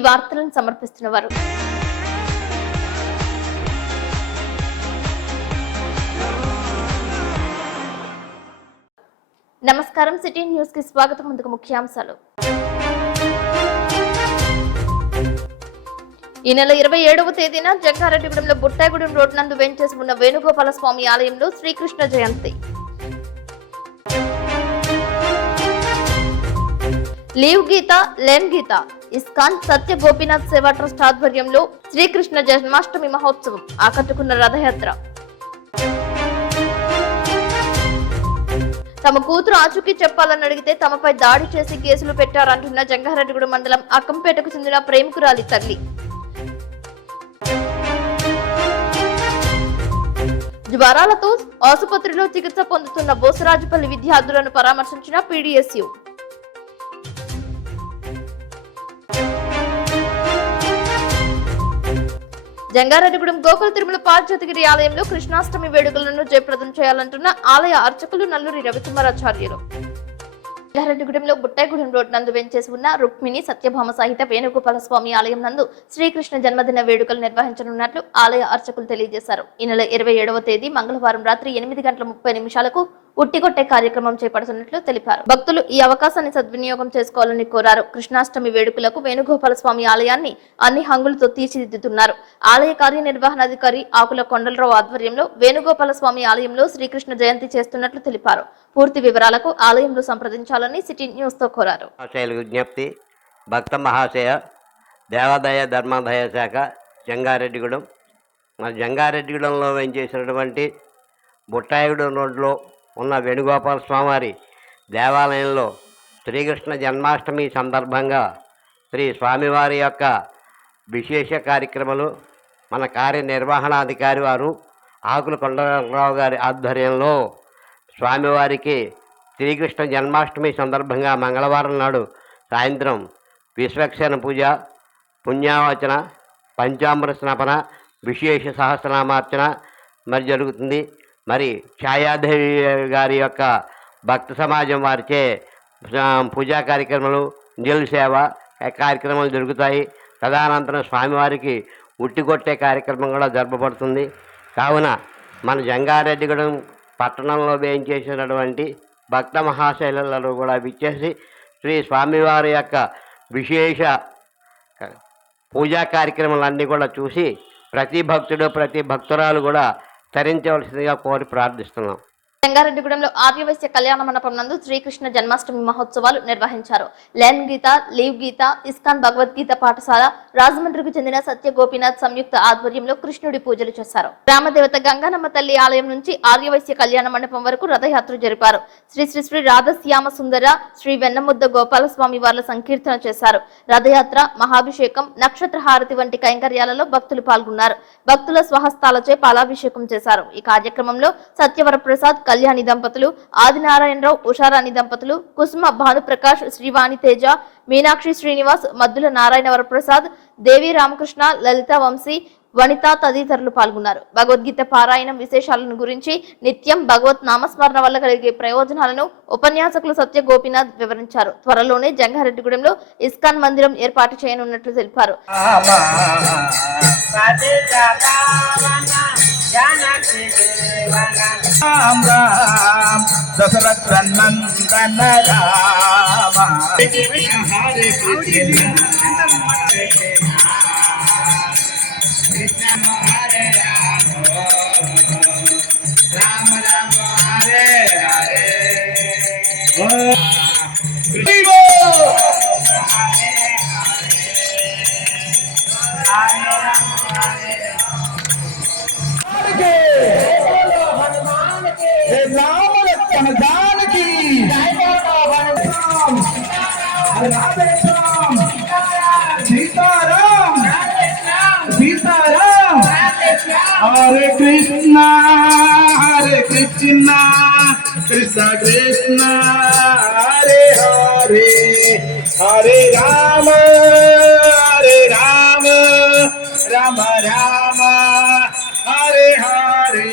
ఈ వార్తలను సమర్పిస్తున్నవారు నమస్కారం. సిటీ న్యూస్ కి స్వాగతం. ముందుకు ముఖ్యాంశాలు. ఈ నెల 27వ తేదీన జంగారెడ్డిగూడెంలో బుట్టాయిగూడెం రోడ్ నందు వెంచేసి ఉన్న వేణుగోపాల స్వామి ఆలయంలో శ్రీకృష్ణ జయంతి. లీవ్ గీత లెన్ గీత ఇస్కాన్ సత్య గోపీనాథ్ సేవా ట్రస్ట్ ఆధ్వర్యంలో శ్రీకృష్ణ జన్మాష్టమి మహోత్సవం ఆకట్టుకున్న రథయాత్ర. తమ కూతురు ఆచూకీ చెప్పాలని అడిగితే తమపై దాడి చేసి కేసులు పెట్టారంటున్న జంగారెడ్డిగూడెం మండలం అక్కంపేటకు చెందిన ప్రేమికురాలి తల్లి. జ్వరాలతో ఆసుపత్రిలో చికిత్స పొందుతున్న బోసరాజుపల్లి విద్యార్థులను పరామర్శించిన పీడీఎస్యు. జంగారెడ్డిగూడెం గోకుల తిరుమల పార్వతీగిరి ఆలయంలో కృష్ణాష్టమి వేడుకలను జయప్రదం చేయాలంటున్న ఆలయ అర్చకులు నల్లూరి రవికుమారాచార్యులు. జంగారెడ్డిగూడెంలో బుట్టాయిగూడెం రోడ్ నందు వెంచేసి ఉన్న రుక్మిణి సత్యభామ సహిత వేణుగోపాల స్వామి ఆలయం నందు శ్రీకృష్ణ జన్మదిన వేడుకలు నిర్వహించనున్నట్లు ఆలయ అర్చకులు తెలియజేశారు. ఈ నెల 27వ తేదీ మంగళవారం రాత్రి 8:30 ఉట్టిగొట్టే కార్యక్రమం చేపడుతున్నట్లు తెలిపారు. భక్తులు ఈ అవకాశాన్ని సద్వినియోగం చేసుకోవాలని కోరారు. కృష్ణాష్టమి వేడుకలకు వేణుగోపాల స్వామి ఆలయాన్ని అన్ని హంగులతో తీర్చిదిద్దుతున్నారు. ఆలయ కార్యనిర్వహణాధికారి ఆకుల కొండలరావు ఆధ్వర్యంలో వేణుగోపాల స్వామి ఆలయంలో శ్రీకృష్ణ జయంతి చేస్తున్నట్లు తెలిపారు. పూర్తి వివరాలకు ఆలయంలో సంప్రదించాలని సిటీ న్యూస్ తో కోరారు. విజ్ఞప్తి. భక్త మహాశయ దేవాదాయ ధర్మాదాయ శాఖ జంగారెడ్డిగూడెం. మన జంగారెడ్డిగూడెంలో వేయించేసినటువంటి బుట్టాయిగూడెం రోడ్లో ఉన్న వేణుగోపాల స్వామివారి దేవాలయంలో శ్రీకృష్ణ జన్మాష్టమి సందర్భంగా శ్రీ స్వామివారి యొక్క విశేష కార్యక్రమాలు మన కార్యనిర్వహణాధికారి వారు ఆకుల కొండలరావు గారి ఆధ్వర్యంలో స్వామివారికి శ్రీకృష్ణ జన్మాష్టమి సందర్భంగా మంగళవారం నాడు సాయంత్రం విశ్వక్షణ పూజ, పుణ్యావచన, పంచామృత స్నాపన, విశేష సహస్రనామార్చన మరి జరుగుతుంది. మరి ఛాయాదేవి గారి యొక్క భక్త సమాజం వారిచే పూజా కార్యక్రమాలు, నిల్ సేవ కార్యక్రమాలు జరుగుతాయి. తదనంతరం స్వామివారికి ఉట్టిగొట్టే కార్యక్రమం కూడా జరపబడుతుంది. కావున మన జంగారెడ్డిగూడెం పట్టణంలో వేయించేసినటువంటి భక్త మహాశైలలో కూడా విచ్చేసి శ్రీ స్వామివారి యొక్క విశేష పూజా కార్యక్రమాలన్నీ కూడా చూసి ప్రతి భక్తుడు ప్రతి భక్తురాలు కూడా తరించవలసిందిగా కోరి ప్రార్థిస్తున్నాం. జంగారెడ్డిగూడెంలో ఆర్యవైశ్య కళ్యాణ మండపం నందు శ్రీకృష్ణ జన్మాష్టమి మహోత్సవాలు నిర్వహించారు. లెన్ గీత, లీవ్ గీత, ఇస్కాన్ భగవద్గీత పాఠశాల, రాజమండ్రికి చెందిన సత్య గోపీనాథ్ సంయుక్త ఆధ్వర్యంలో కృష్ణుడి పూజలు చేశారు. గ్రామదేవత గంగానమ్మ తల్లి ఆలయం నుంచి ఆర్యవైశ్య కళ్యాణ మండపం వరకు రథయాత్ర జరిపారు. శ్రీ శ్రీ శ్రీ రాధశ్యామ సుందర, శ్రీ వెన్నముద్ద గోపాలస్వామి వార్ల సంకీర్తన చేశారు. రథయాత్ర, మహాభిషేకం, నక్షత్ర హారతి వంటి కైంకర్యాలలో భక్తులు పాల్గొన్నారు. భక్తుల స్వహస్తాలచే పాలాభిషేకం చేశారు. ఈ కార్యక్రమంలో సత్యవర ప్రసాద్, కళ్యాణి దంపతులు, ఆదినారాయణరావు, ఉషారాణి దంపతులు, కుసుమ భానుప్రకాష్, శ్రీవాణి తేజ, మీనాక్షి శ్రీనివాస్, మద్దుల నారాయణ వరప్రసాద్, దేవి రామకృష్ణ, లలిత వంశీ, వనిత తదితరులు పాల్గొన్నారు. భగవద్గీత పారాయణం విశేషాలను గురించి, నిత్యం భగవత్ నామస్మరణ వల్ల కలిగే ప్రయోజనాలను ఉపన్యాసకులు సత్య గోపీనాథ్ వివరించారు. త్వరలోనే జంగారెడ్డిగూడెంలో ఇస్కాన్ మందిరం ఏర్పాటు చేయనున్నట్లు తెలిపారు. రామ రామ దశరథ నందన రామ హరే కృష్ణ కృష్ణ హరే రామ రామ రామ హరే హరే राम लक्ष्मण जानकी सीताराम सीताराम हरे कृष्णा कृष्ण कृष्ण हरे हरे हरे राम राम राम हरे हरे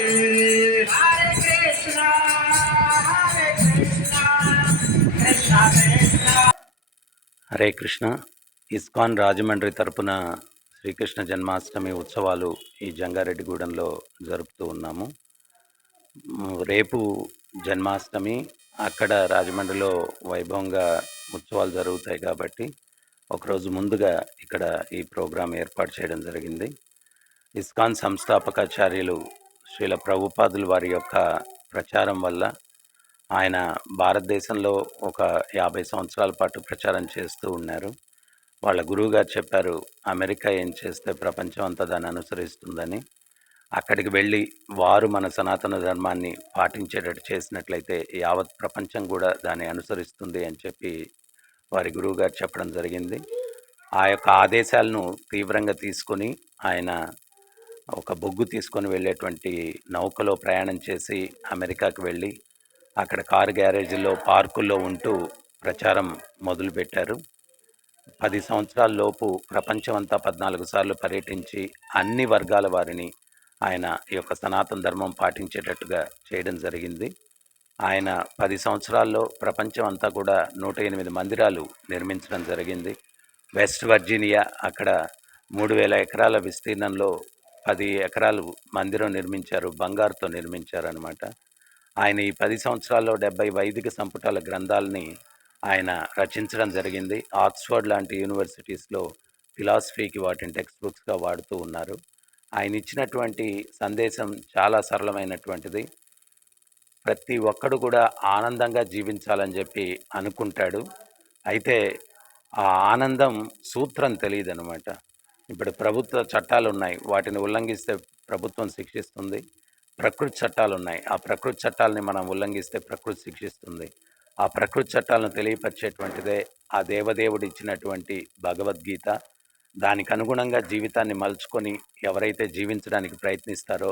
हरे कृष्ण ఇస్కాన్ రాజమండ్రి తరపున శ్రీకృష్ణ జన్మాష్టమి ఉత్సవాలు ఈ జంగారెడ్డిగూడెంలో జరుపుతూ ఉన్నాము. రేపు జన్మాష్టమి, అక్కడ రాజమండ్రిలో వైభవంగా ఉత్సవాలు జరుగుతాయి కాబట్టి ఒకరోజు ముందుగా ఇక్కడ ఈ ప్రోగ్రాం ఏర్పాటు చేయడం జరిగింది. ఇస్కాన్ సంస్థాపకాచార్యులు శ్రీల ప్రభుపాదుల వారి యొక్క ప్రచారం వల్ల ఆయన భారతదేశంలో ఒక 50 సంవత్సరాల పాటు ప్రచారం చేస్తూ ఉన్నారు. వాళ్ళ గురువుగారు చెప్పారు, అమెరికా ఏం చేస్తే ప్రపంచం అంతా దాన్ని అనుసరిస్తుందని. అక్కడికి వెళ్ళి వారు మన సనాతన ధర్మాన్ని పాటించేటట్టు చేసినట్లయితే యావత్ ప్రపంచం కూడా దాన్ని అనుసరిస్తుంది అని చెప్పి వారి గురువుగారు చెప్పడం జరిగింది. ఆ యొక్క ఆదేశాలను తీవ్రంగా తీసుకొని ఆయన ఒక బొగ్గు తీసుకొని వెళ్ళేటువంటి నౌకలో ప్రయాణం చేసి అమెరికాకు వెళ్ళి అక్కడ కారు గ్యారేజీల్లో, పార్కుల్లో ఉంటూ ప్రచారం మొదలుపెట్టారు. 10 సంవత్సరాల లోపు ప్రపంచం అంతా 14 సార్లు పర్యటించి అన్ని వర్గాల వారిని ఆయన ఈ యొక్క సనాతన ధర్మం పాటించేటట్టుగా చేయడం జరిగింది. ఆయన 10 సంవత్సరాల్లో ప్రపంచం అంతా కూడా 108 మందిరాలు నిర్మించడం జరిగింది. వెస్ట్ వర్జీనియా అక్కడ 3000 ఎకరాల విస్తీర్ణంలో 10 ఎకరాలు మందిరం నిర్మించారు, బంగారుతో నిర్మించారు అనమాట. ఆయన ఈ 10 సంవత్సరాల్లో 70 వైదిక సంపుటాల గ్రంథాలని ఆయన రచించడం జరిగింది. ఆక్స్ఫర్డ్ లాంటి యూనివర్సిటీస్లో ఫిలాసఫీకి వాటిని టెక్స్ట్ బుక్స్గా వాడుతూ ఉన్నారు. ఆయన ఇచ్చినటువంటి సందేశం చాలా సరళమైనటువంటిది. ప్రతి ఒక్కడు కూడా ఆనందంగా జీవించాలని చెప్పి అనుకుంటాడు. అయితే ఆ ఆనందం సూత్రం తెలియదు అనమాట. ఇప్పుడు ప్రభుత్వ చట్టాలు ఉన్నాయి, వాటిని ఉల్లంఘిస్తే ప్రభుత్వం శిక్షిస్తుంది. ప్రకృతి చట్టాలు ఉన్నాయి, ఆ ప్రకృతి చట్టాలని మనం ఉల్లంఘిస్తే ప్రకృతి శిక్షిస్తుంది. ఆ ప్రకృతి చట్టాలను తెలియపరిచేటువంటిదే ఆ దేవదేవుడు ఇచ్చినటువంటి భగవద్గీత. దానికి అనుగుణంగా జీవితాన్ని మలుచుకొని ఎవరైతే జీవించడానికి ప్రయత్నిస్తారో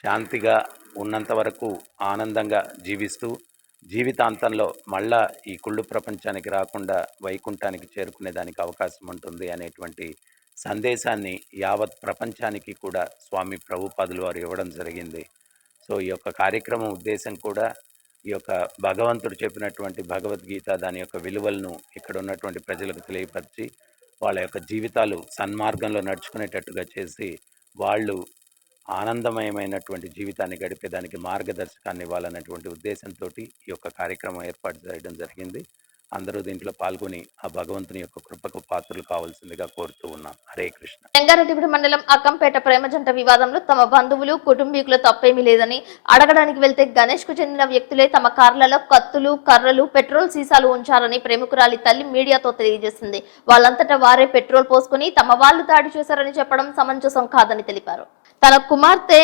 శాంతిగా ఉన్నంత వరకు ఆనందంగా జీవిస్తూ జీవితాంతంలో మళ్ళా ఈ కుళ్ళు ప్రపంచానికి రాకుండా వైకుంఠానికి చేరుకునేదానికి అవకాశం ఉంటుంది అనేటువంటి సందేశాన్ని యావత్ ప్రపంచానికి కూడా స్వామి ప్రభుపాదులు వారు ఇవ్వడం జరిగింది. సో ఈ యొక్క కార్యక్రమం ఉద్దేశం కూడా ఈ యొక్క భగవంతుడు చెప్పినటువంటి భగవద్గీత, దాని యొక్క విలువలను ఇక్కడ ఉన్నటువంటి ప్రజలకు తెలియపరిచి వాళ్ళ యొక్క జీవితాలు సన్మార్గంలో నడుచుకునేటట్టుగా చేసి వాళ్ళు ఆనందమయమైనటువంటి జీవితాన్ని గడిపేదానికి మార్గదర్శకాన్ని ఇవ్వాలన్నటువంటి ఉద్దేశంతో ఈ యొక్క కార్యక్రమం ఏర్పాటు చేయడం జరిగింది. అందరూ దీంట్లో పాల్గొని ఆ భగవంతుని యొక్క కృపకు పాత్రలు కావాల్సిందిగా కోరుతూ ఉన్నాం. హరే కృష్ణ. జంగారెడ్డిగూడెం మండలం అక్కంపేట ప్రేమ జంట వివాదంలో తమ బంధువులు, కుటుంబీకులు తప్పేమీ లేదని అడగడానికి వెళ్తే గణేష్ కు చెందిన వ్యక్తులే తమ కార్లలో కత్తులు, కర్రలు, పెట్రోల్ సీసాలు ఉంచారని ప్రేమికురాలి తల్లి మీడియాతో తెలియజేసింది. వాళ్ళంతటా వారే పెట్రోల్ పోసుకుని తమ వాళ్ళు దాడి చేశారని చెప్పడం సమంజసం కాదని తెలిపారు. తన కుమార్తె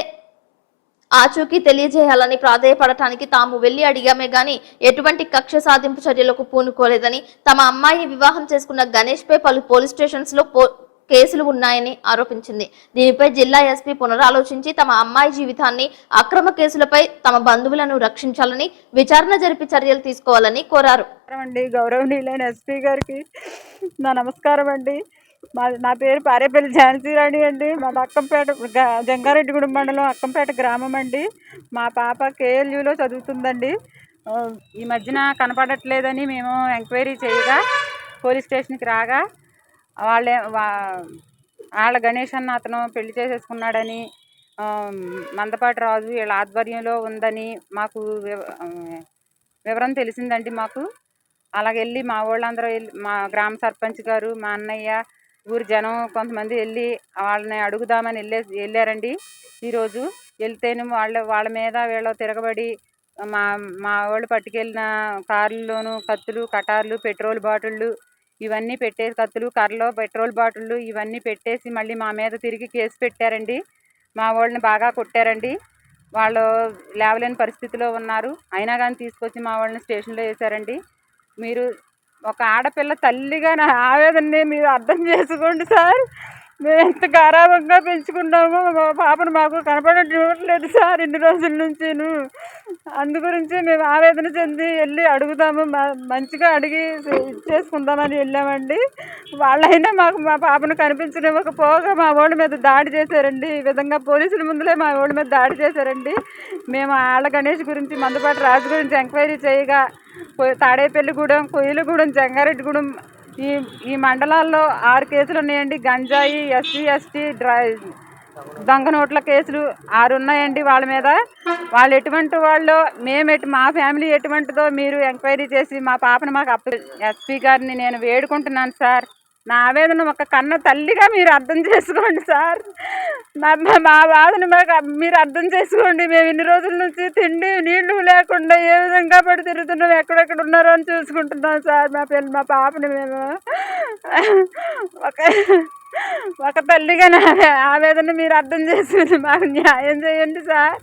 ఆచూకీ తెలియజేయాలని ప్రాధేయపడటానికి తాము వెళ్లి అడిగామే గాని ఎటువంటి కక్ష సాధింపు చర్యలకు పూనుకోలేదని, తమ అమ్మాయిని వివాహం చేసుకున్న గణేష్ పై పలు పోలీస్ స్టేషన్స్ లో కేసులు ఉన్నాయని ఆరోపించింది. దీనిపై జిల్లా ఎస్పీ పునరాలోచించి తమ అమ్మాయి జీవితాన్ని, అక్రమ కేసులపై తమ బంధువులను రక్షించాలని, విచారణ జరిపి చర్యలు తీసుకోవాలని కోరారు. గౌరవనీయులైన ఎస్పీ గారికి నా నమస్కారం అండి. నా పేరు పారేపల్లి ఝాన్సీరాణి అండి. మాది అక్కంపేట, జంగారెడ్డిగూడెం మండలం అక్కంపేట గ్రామం అండి. మా పాప కేఎల్యూలో చదువుతుందండి. ఈ మధ్యన కనపడట్లేదని మేము ఎంక్వైరీ చేయగా పోలీస్ స్టేషన్కి రాగా వాళ్ళ గణేష్ అన్న అతను పెళ్లి చేసేసుకున్నాడని, మందపాటి రాజు వీళ్ళ ఆధ్వర్యంలో ఉందని మాకు వివరం తెలిసిందండి. మాకు అలాగెళ్ళి మా వాళ్ళందరూ వెళ్ళి, మా గ్రామ సర్పంచ్ గారు, మా అన్నయ్య, ఊరి జనం కొంతమంది వెళ్ళి వాళ్ళని అడుగుదామని వెళ్ళారండి. ఈరోజు వెళ్తేనే వాళ్ళ మీద వీళ్ళు తిరగబడి మా వాళ్ళు పట్టుకెళ్ళిన కార్లలోనూ కత్తులు, కటార్లు, పెట్రోల్ బాటిళ్ళు ఇవన్నీ పెట్టేసి, కత్తులు, కర్రలు, పెట్రోల్ బాటిళ్ళు ఇవన్నీ పెట్టేసి మళ్ళీ మా మీద తిరిగి కేసు పెట్టారండి. మా వాళ్ళని బాగా కొట్టారండి. వాళ్ళు లేవలేని పరిస్థితిలో ఉన్నారు. అయినా కానీ తీసుకొచ్చి మా వాళ్ళని స్టేషన్లో వేశారండి. మీరు ఒక ఆడపిల్ల తల్లిగా నా ఆవేదనని మీరు అర్థం చేసుకోండి సార్. మేము ఎంత గారాబంగా పెంచుకున్నామో మా పాపను మాకు కనపడట్లేదు సార్ ఇన్ని రోజుల నుంచి. అందు గురించి మేము ఆవేదన చెంది వెళ్ళి అడుగుదాము, మంచిగా అడిగి ఇచ్చేసుకుందామని వెళ్ళామండి. వాళ్ళైనా మాకు మా పాపను కనిపించనివ్వకపోగా మా వాళ్ళ మీద దాడి చేశారండి. ఈ విధంగా పోలీసుల ముందులే మా వాళ్ళ మీద దాడి చేశారండి. మేము ఆళ్ళ గణేష్ గురించి, మందపాటి రాజు గురించి ఎంక్వైరీ చేయగా తాడేపల్లిగూడెం, కొయ్యలగూడెం, జంగారెడ్డిగూడెం ఈ ఈ మండలాల్లో 6 కేసులు ఉన్నాయండి. గంజాయి, ఎస్సీ ఎస్టీ దొంగ నోట్ల కేసులు 6 ఉన్నాయండి వాళ్ళ మీద. వాళ్ళు ఎటువంటి వాళ్ళు, మా ఫ్యామిలీ ఎటువంటిదో మీరు ఎంక్వైరీ చేసి మా పాపను మాకు ఎస్పీ గారిని నేను వేడుకుంటున్నాను సార్. నా ఆవేదన ఒక కన్న తల్లిగా మీరు అర్థం చేసుకోండి సార్. మా బాధను మీరు అర్థం చేసుకోండి. మేము ఇన్ని రోజుల నుంచి తిండి నీళ్లు లేకుండా ఏ విధంగా పడి తిరుగుతున్నాం, ఎక్కడెక్కడ ఉన్నారో అని చూసుకుంటున్నాం సార్. మా పాపని మేము ఒక తల్లిగా నా ఆవేదన మీరు అర్థం చేసుకుని మాకు న్యాయం చేయండి సార్.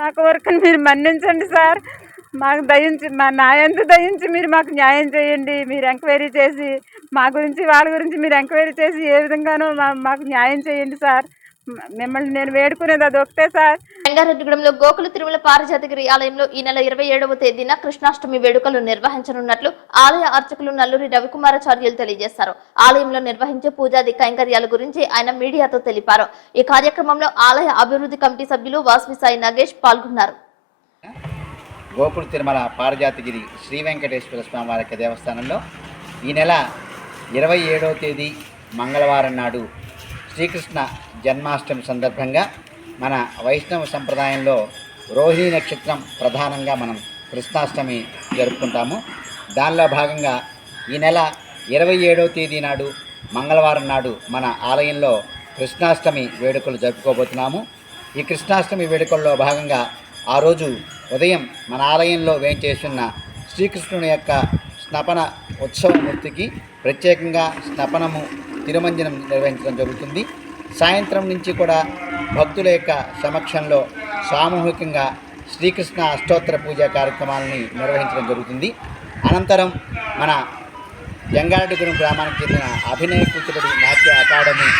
నా కోరికను మీరు మన్నించండి సార్. మాకు దయించి మా న్యాయంతో దయించి మీరు మాకు న్యాయం చేయండి. మీరు ఎంక్వైరీ చేసి మా గురించి వాళ్ళ గురించి మీరు ఎంక్వైరీ చేసి ఏ విధంగానూ మాకు న్యాయం చేయండి సార్. మిమ్మల్ని నేను వేడుకునేది అది ఒకటే సార్. రంగారెడ్డిగూడెంలో గోకుల తిరుమల పారిజాతగిరి ఆలయంలో ఈ నెల 27వ తేదీన కృష్ణాష్టమి వేడుకలు నిర్వహించనున్నట్లు ఆలయ అర్చకులు నల్లూరి రవికుమారాచార్యులు తెలియజేశారు. ఆలయంలో నిర్వహించే పూజాది కైంకర్యాల గురించి ఆయన మీడియాతో తెలిపారు. ఈ కార్యక్రమంలో ఆలయ అభివృద్ధి కమిటీ సభ్యులు వాసవి సాయి నాగేష్ పాల్గొన్నారు. గోకుల తిరుమల పారిజాతగిరి శ్రీ వెంకటేశ్వర స్వామి వారి దేవస్థానంలో ఈ నెల 27వ తేదీ మంగళవారం నాడు శ్రీకృష్ణ జన్మాష్టమి సందర్భంగా మన వైష్ణవ సంప్రదాయంలో రోహిణి నక్షత్రం ప్రధానంగా మనం కృష్ణాష్టమి జరుపుకుంటాము. దానిలో భాగంగా ఈ నెల 27వ తేదీ నాడు మంగళవారం నాడు మన ఆలయంలో కృష్ణాష్టమి వేడుకలు జరుపుకోబోతున్నాము. ఈ కృష్ణాష్టమి వేడుకల్లో భాగంగా ఆ రోజు ఉదయం మన ఆలయంలో వేంచేస్తున్న శ్రీకృష్ణుని యొక్క స్నపన ఉత్సవమూర్తికి ప్రత్యేకంగా స్నపనము తిరుమంజనం నిర్వహించడం జరుగుతుంది. సాయంత్రం నుంచి కూడా భక్తుల యొక్క సమక్షంలో సామూహికంగా శ్రీకృష్ణ అష్టోత్తర పూజా కార్యక్రమాలని నిర్వహించడం జరుగుతుంది. అనంతరం మన జంగారెడ్డిగూడెం గ్రామానికి చెందిన అభినయ కూచిపూడి నాట్య అకాడమీ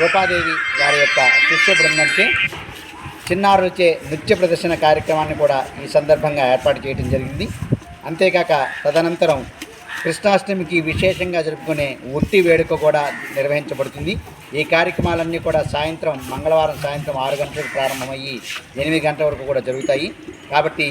రూపాదేవి గారి యొక్క శిష్య బృందంచే చిన్నారులచే నృత్య ప్రదర్శన కార్యక్రమాన్ని కూడా ఈ సందర్భంగా ఏర్పాటు చేయడం జరిగింది. అంతేకాక తదనంతరం కృష్ణాష్టమికి విశేషంగా జరుపుకునే ఉట్టి వేడుక కూడా నిర్వహించబడుతుంది. ఈ కార్యక్రమాలన్నీ కూడా మంగళవారం సాయంత్రం 6 గంటలకు ప్రారంభమయ్యి 8 గంటల వరకు కూడా జరుగుతాయి. కాబట్టి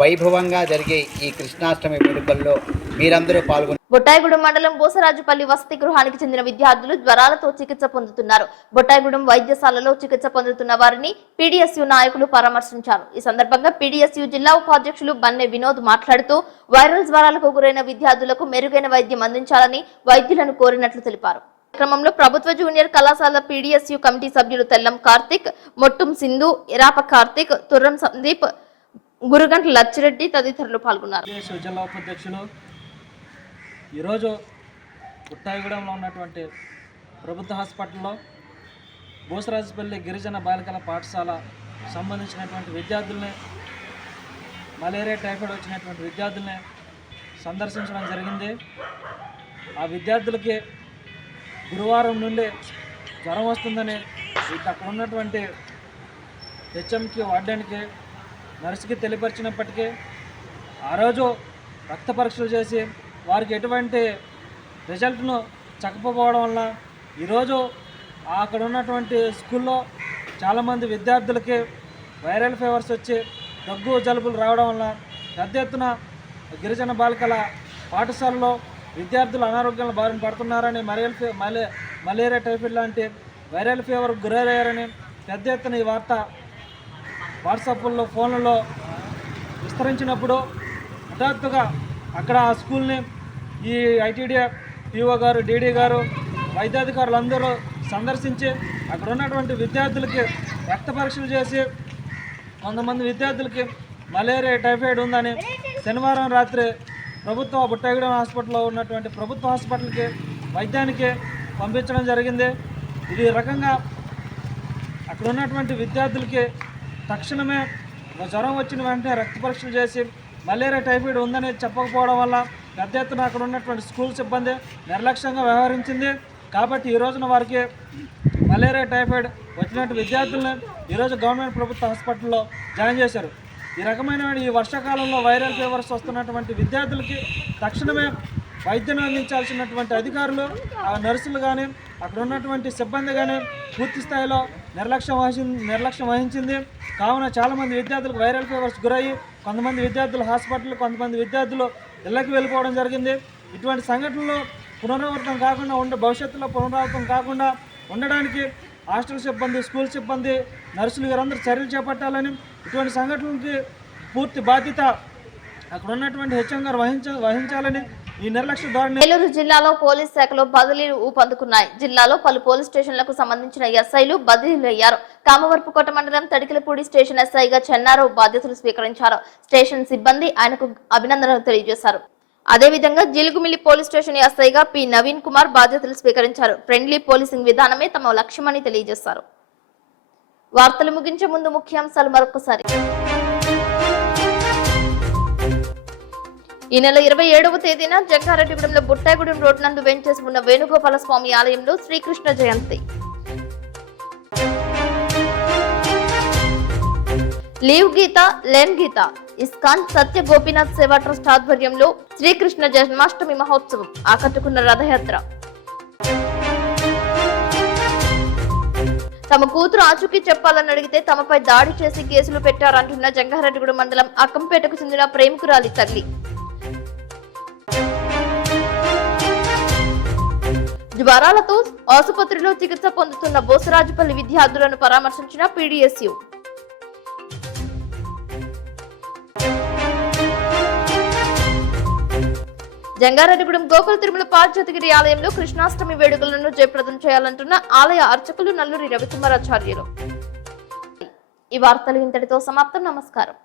వైభవంగా జరిగే ఈ కృష్ణాష్టమి వేడుకల్లో మీరందరూ పాల్గొని బొట్టాయిగూడెం మండలం బోసరాజుపల్లి వసతి గృహానికి చెందిన విద్యార్థులు జ్వరాలతో చికిత్స పొందుతున్నారు. బొట్టాయిగూడెం వైద్యశాలలో చికిత్స పొందుతున్న వారిని పీడీఎస్యూ నాయకులు పరామర్శించారు. ఈ సందర్భంగా పీడీఎస్యూ జిల్లా ఉపాధ్యక్షులు బన్నె వినోద్ మాట్లాడుతూ వైరల్ జ్వరాలకు గురైన విద్యార్థులకు మెరుగైన వైద్యం అందించాలని వైద్యులను కోరినట్లు తెలిపారు. క్రమంలో ప్రభుత్వ జూనియర్ కళాశాల పీడీఎస్యూ కమిటీ సభ్యులు తెల్లం కార్తిక్, మొట్టుం సింధు, ఎరాప కార్తిక్, తుర్రం సందీప్, గురుగంట్ల లచ్చిరెడ్డి తదితరులు పాల్గొన్నారు. జిల్లా ఉపాధ్యక్షులు ఈరోజు బుట్టాయిగూడెంలో ఉన్నటువంటి ప్రభుత్వ హాస్పిటల్లో బోసరాజుపల్లి గిరిజన బాలికల పాఠశాల సంబంధించినటువంటి విద్యార్థుల్ని, మలేరియా టైఫాయిడ్ వచ్చినటువంటి విద్యార్థుల్ని సందర్శించడం జరిగింది. ఆ విద్యార్థులకి గురువారం నుండి జ్వరం వస్తుందని అక్కడ ఉన్నటువంటి హెచ్ఎంకి, వార్డెన్కి, నర్సుకి తెలియపరిచినప్పటికీ ఆ రోజు రక్త పరీక్షలు చేసి వారికి ఎటువంటి రిజల్ట్ను చెప్పకపోవడం వల్ల ఈరోజు అక్కడ ఉన్నటువంటి స్కూల్లో చాలామంది విద్యార్థులకి వైరల్ ఫీవర్స్ వచ్చి దగ్గు జలుబులు రావడం వల్ల పెద్ద ఎత్తున గిరిజన బాలికల పాఠశాలలో విద్యార్థులు అనారోగ్యాల బారిన పడుతున్నారని, మలేరియా టైఫాయిడ్ లాంటి వైరల్ ఫీవర్కు గురయ్యారని పెద్ద ఎత్తున ఈ వార్త వాట్సాప్లో, ఫోన్లలో విస్తరించినప్పుడు హఠాత్తుగా అక్కడ ఆ స్కూల్ని ఈ ఐటీడీ పిఓ గారు, డీడీ గారు, వైద్యాధికారులు అందరూ సందర్శించి అక్కడ ఉన్నటువంటి విద్యార్థులకి రక్త పరీక్షలు చేసి కొంతమంది విద్యార్థులకి మలేరియా టైఫాయిడ్ ఉందని శనివారం రాత్రి బుట్టాయిగూడెం హాస్పిటల్లో ఉన్నటువంటి ప్రభుత్వ హాస్పిటల్కి వైద్యానికి పంపించడం జరిగింది. ఇది రకంగా అక్కడ ఉన్నటువంటి విద్యార్థులకి తక్షణమే జ్వరం వచ్చిన వెంటనే రక్త పరీక్షలు చేసి మలేరియా టైఫాయిడ్ ఉందని చెప్పకపోవడం వల్ల పెద్ద ఎత్తున అక్కడ ఉన్నటువంటి స్కూల్ సిబ్బంది నిర్లక్ష్యంగా వ్యవహరించింది. కాబట్టి ఈ రోజున వారికి మలేరియా టైఫాయిడ్ వచ్చినటువంటి విద్యార్థులను ఈరోజు గవర్నమెంట్ ప్రభుత్వ హాస్పిటల్లో జాయిన్ చేశారు. ఈ రకమైన ఈ వర్షాకాలంలో వైరల్ ఫీవర్స్ వస్తున్నటువంటి విద్యార్థులకి తక్షణమే వైద్యం అందించాల్సినటువంటి అధికారులు, నర్సులు కానీ అక్కడ ఉన్నటువంటి సిబ్బంది కానీ పూర్తి స్థాయిలో నిర్లక్ష్యం వహించింది. కావున చాలామంది విద్యార్థులకు వైరల్ ఫీవర్స్ గురయ్యి కొంతమంది విద్యార్థులు హాస్పిటల్, కొంతమంది విద్యార్థులు ఇళ్ళకి వెళ్ళిపోవడం జరిగింది. ఇటువంటి సంఘటనలు పునరావృతం కాకుండా భవిష్యత్తులో పునరావృతం కాకుండా ఉండడానికి హాస్టల్ సిబ్బంది, స్కూల్ సిబ్బంది, నర్సులు వీరందరూ చర్యలు చేపట్టాలని, ఇటువంటి సంఘటనలకి పూర్తి బాధ్యత అక్కడ ఉన్నటువంటి హెచ్ఎం గారు వహించాలని ఈ నిర్లక్ష్య ధోరణి. ఏలూరు జిల్లాలో పోలీస్ శాఖలో బదిలీలు ఊపందుకున్నాయి. జిల్లాలో పలు పోలీస్ స్టేషన్లకు సంబంధించిన ఎస్ఐలు బదిలీలు అయ్యారు. కామవరపుకోట మండలం తడికిలపూడి స్టేషన్ ఎస్ఐగా చెన్నారావు బాధ్యతలు స్వీకరించారు. స్టేషన్ సిబ్బంది ఆయనకు అభినందనలు తెలియజేశారు. అదేవిధంగా జిలుగుమిల్లి పోలీస్ స్టేషన్ ఎస్ఐగా పి నవీన్ కుమార్ బాధ్యతలు స్వీకరించారు. ఫ్రెండ్లీ పోలీసింగ్ విధానమే తమ లక్ష్యమని తెలియజేశారు. వార్తలు ముగించే ముందు ముఖ్యాంశాలు మరొకసారి. ఈ నెల 27వ తేదీన జంగారెడ్డిగూడెంలో బుట్టాయిగూడెం రోడ్ నందు వెంచేసి ఉన్న వేణుగోపాల స్వామి ఆలయంలో శ్రీకృష్ణ జయంతి. లీవ్ గీత, లెన్ గీత ఇస్కాన్ సత్య గోపీనాథ్ సేవా ట్రస్ట్ ఆధ్వర్యంలో శ్రీకృష్ణ జన్మాష్టమి మహోత్సవం ఆకట్టుకున్న రథయాత్ర. తమ కూతురు ఆచూకీ చెప్పాలని అడిగితే తమపై దాడి చేసి కేసులు పెట్టారంటున్న జంగారెడ్డిగూడెం మండలం అక్కంపేటకు చెందిన ప్రేమికురాలి తల్లి. జ్వరాలతో ఆసుపత్రిలో చికిత్స పొందుతున్న బోసరాజుపల్లి విద్యార్థులను పరామర్శించిన పీడీఎస్యు. జంగారెడ్డిగూడెం గోకుల తిరుమల పార్వతీగిరి ఆలయంలో కృష్ణాష్టమి వేడుకలను జయప్రదం చేయాలంటున్న ఆలయ అర్చకులు నల్లూరి రవికుమారాచార్యులు. ఈ వార్తలు ఇంతటితో సమాప్తం. నమస్కారం.